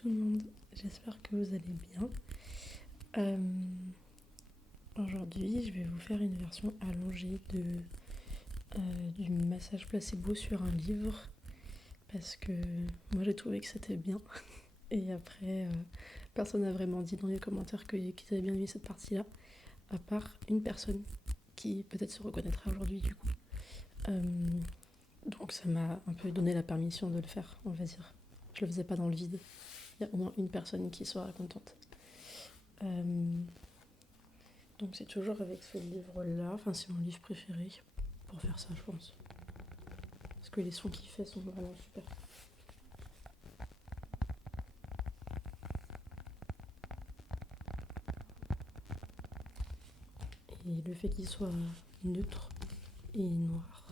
tout le monde, j'espère que vous allez bien. Aujourd'hui, je vais vous faire une version allongée du massage placebo sur un livre parce que moi j'ai trouvé que c'était bien. Et après, personne n'a vraiment dit dans les commentaires qu'ils avaient bien aimé cette partie-là, à part une personne qui peut-être se reconnaîtra aujourd'hui du coup. Donc ça m'a un peu donné la permission de le faire, on va dire. Je le faisais pas dans le vide. Il y a au moins une personne qui sera contente. Donc c'est toujours avec ce livre-là, enfin c'est mon livre préféré pour faire ça je pense. Parce que les sons qu'il fait sont vraiment super. Et le fait qu'il soit neutre et noir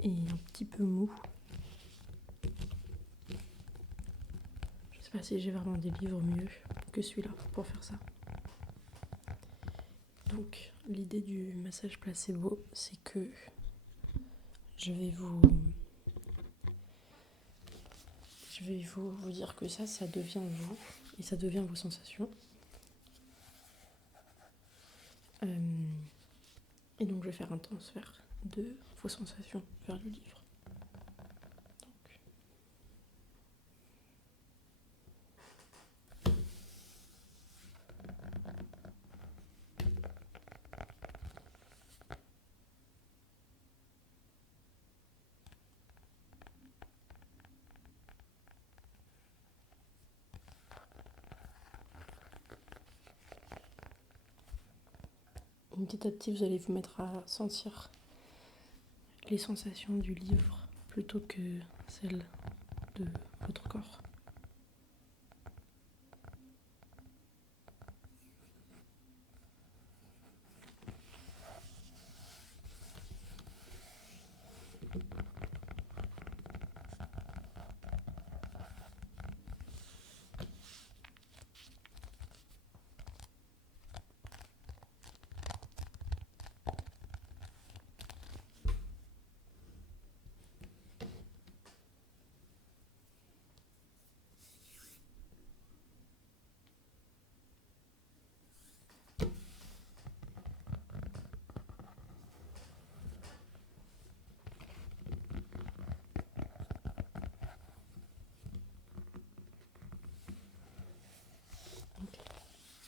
et un petit peu mou. Je sais pas si j'ai vraiment des livres mieux que celui-là pour faire ça. Donc l'idée du massage placebo, c'est que je vais vous dire que ça devient vous et ça devient vos sensations. Et donc je vais faire un transfert de vos sensations vers le livre. Petit à petit, vous allez vous mettre à sentir les sensations du livre plutôt que celles de votre corps.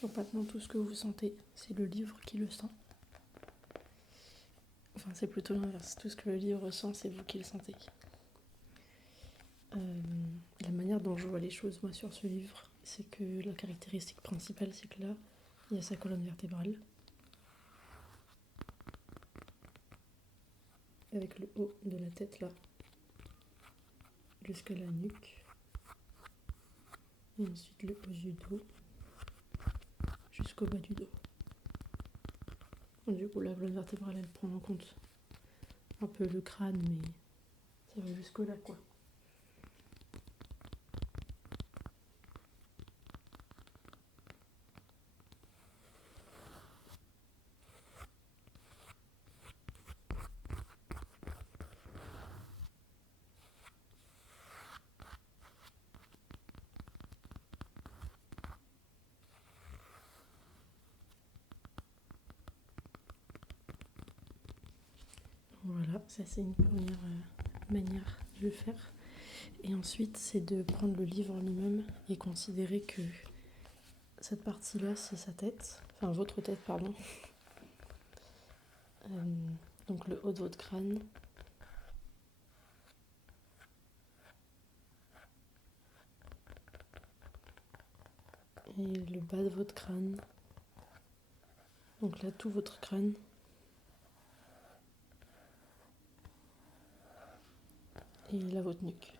Donc maintenant, tout ce que vous sentez, c'est le livre qui le sent. Enfin, c'est plutôt l'inverse. Tout ce que le livre sent, c'est vous qui le sentez. La manière dont je vois les choses, moi, sur ce livre, c'est que la caractéristique principale, c'est que là, il y a sa colonne vertébrale. Avec le haut de la tête, là, jusqu'à la nuque. Et ensuite le haut du dos, jusqu'au bas du dos. Du coup, la colonne vertébrale, elle prend en compte un peu le crâne, mais ça va jusqu'au là, quoi. Voilà, ça c'est une première manière de le faire. Et ensuite, c'est de prendre le livre en lui-même et considérer que cette partie-là, c'est sa tête, enfin votre tête, pardon. Donc le haut de votre crâne. Et le bas de votre crâne. Donc là, tout votre crâne. Et là, votre nuque.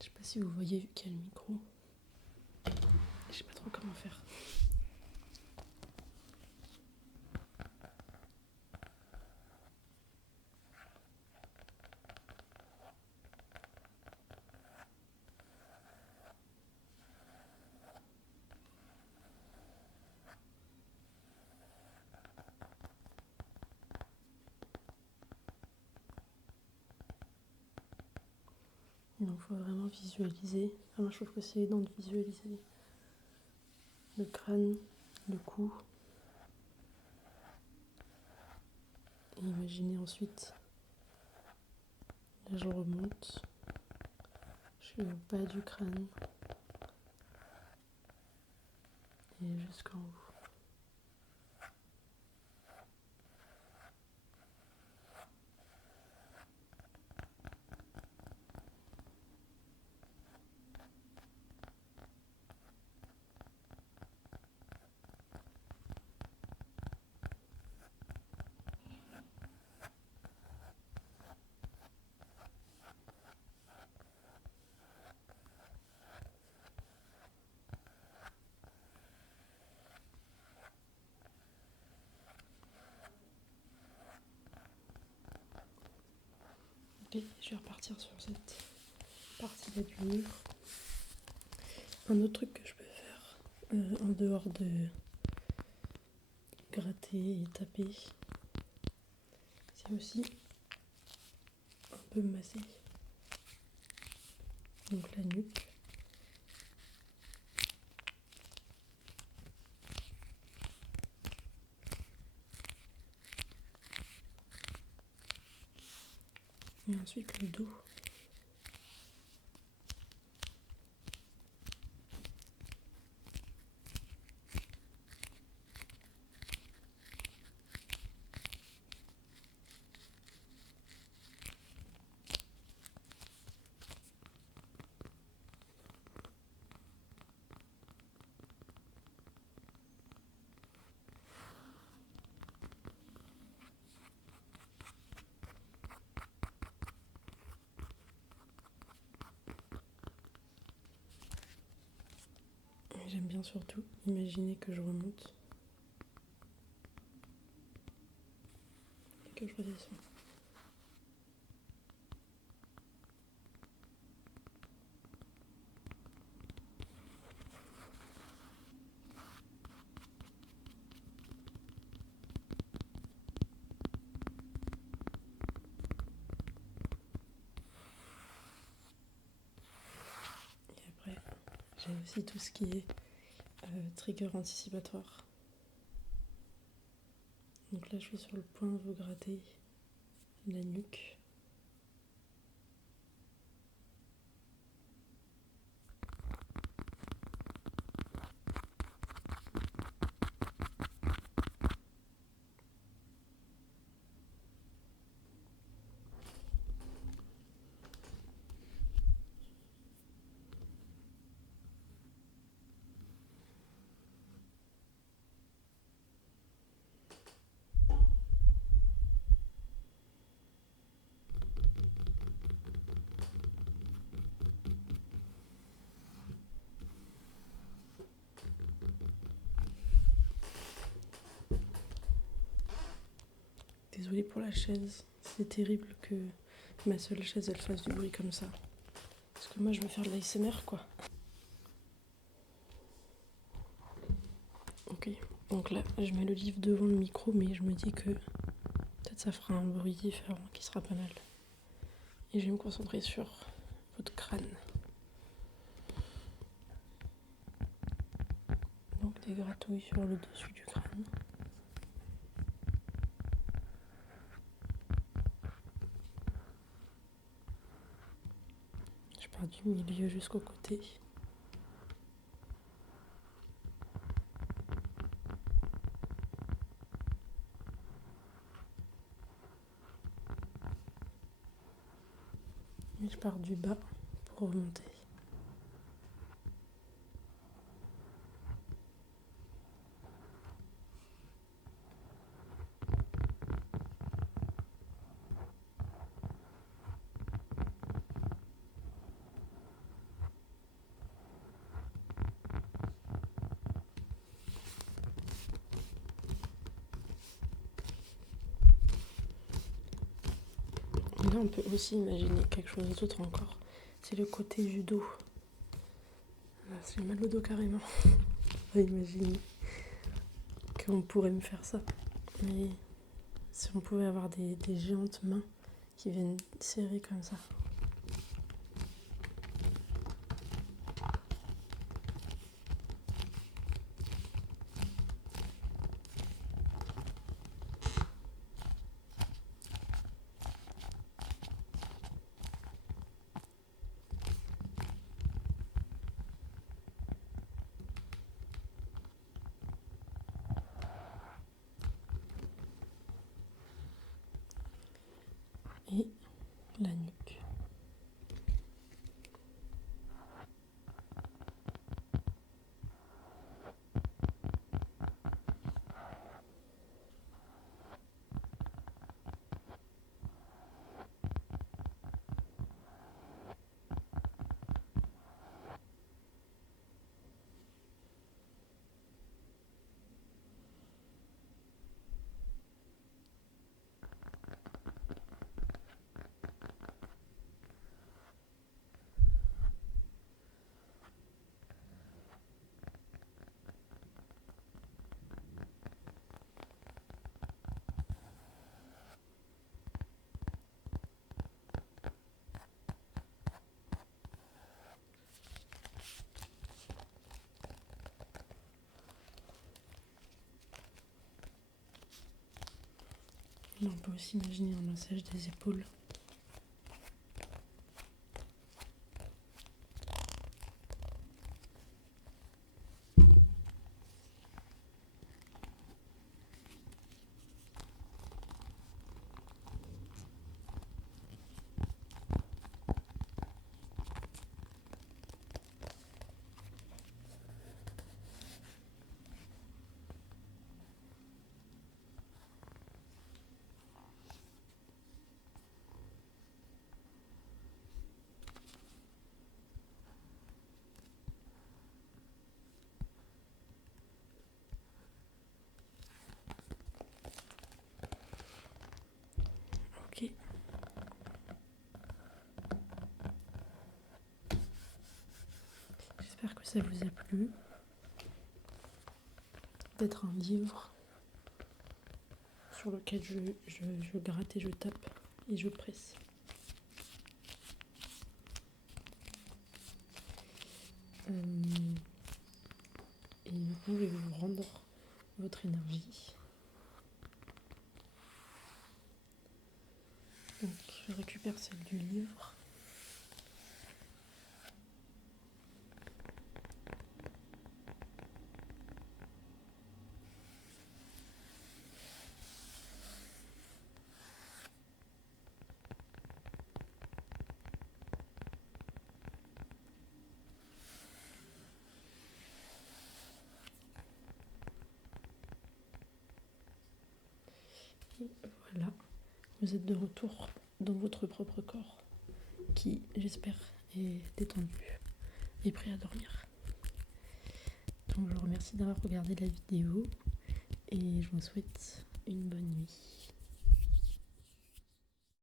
Je sais pas si vous voyez vu qu'il y a le micro. Je sais pas trop comment faire. Donc il faut vraiment visualiser. Enfin, moi je trouve que c'est aidant de visualiser le crâne, le cou. Et imaginer ensuite, là je remonte, je suis au bas du crâne et jusqu'en haut. Ok, je vais repartir sur cette partie-là du livre. Un autre truc que je peux faire, en dehors de gratter et taper, c'est aussi un peu masser. Donc la nuque. Et ensuite le dos. Et j'aime bien surtout imaginer que je remonte et que je redescends. Et après, j'ai aussi tout ce qui est trigger anticipatoire. Donc là, je suis sur le point de vous gratter la nuque. Désolée pour la chaise, c'est terrible que ma seule chaise elle fasse du bruit comme ça. Parce que moi je veux faire de l'ASMR quoi. Ok, donc là je mets le livre devant le micro mais je me dis que peut-être ça fera un bruit différent qui sera pas mal. Et je vais me concentrer sur votre crâne. Donc des gratouilles sur le dessus du crâne. Je pars du milieu jusqu'au côté. Et je pars du bas pour remonter. Et là on peut aussi imaginer quelque chose d'autre encore. C'est le côté du dos. J'ai mal au dos carrément. On va imaginer qu'on pourrait me faire ça. Mais si on pouvait avoir des géantes mains qui viennent serrer comme ça. et la nuque. Et on peut aussi imaginer un massage des épaules. Ok. J'espère que ça vous a plu. Peut-être un livre sur lequel je gratte et je tape et je presse. Et maintenant, je vais vous rendre votre énergie. Donc, je récupère celle du livre. Et voilà, vous êtes de retour dans votre propre corps, qui, j'espère, est détendu et prêt à dormir. Donc, je vous remercie d'avoir regardé la vidéo et je vous souhaite une bonne nuit.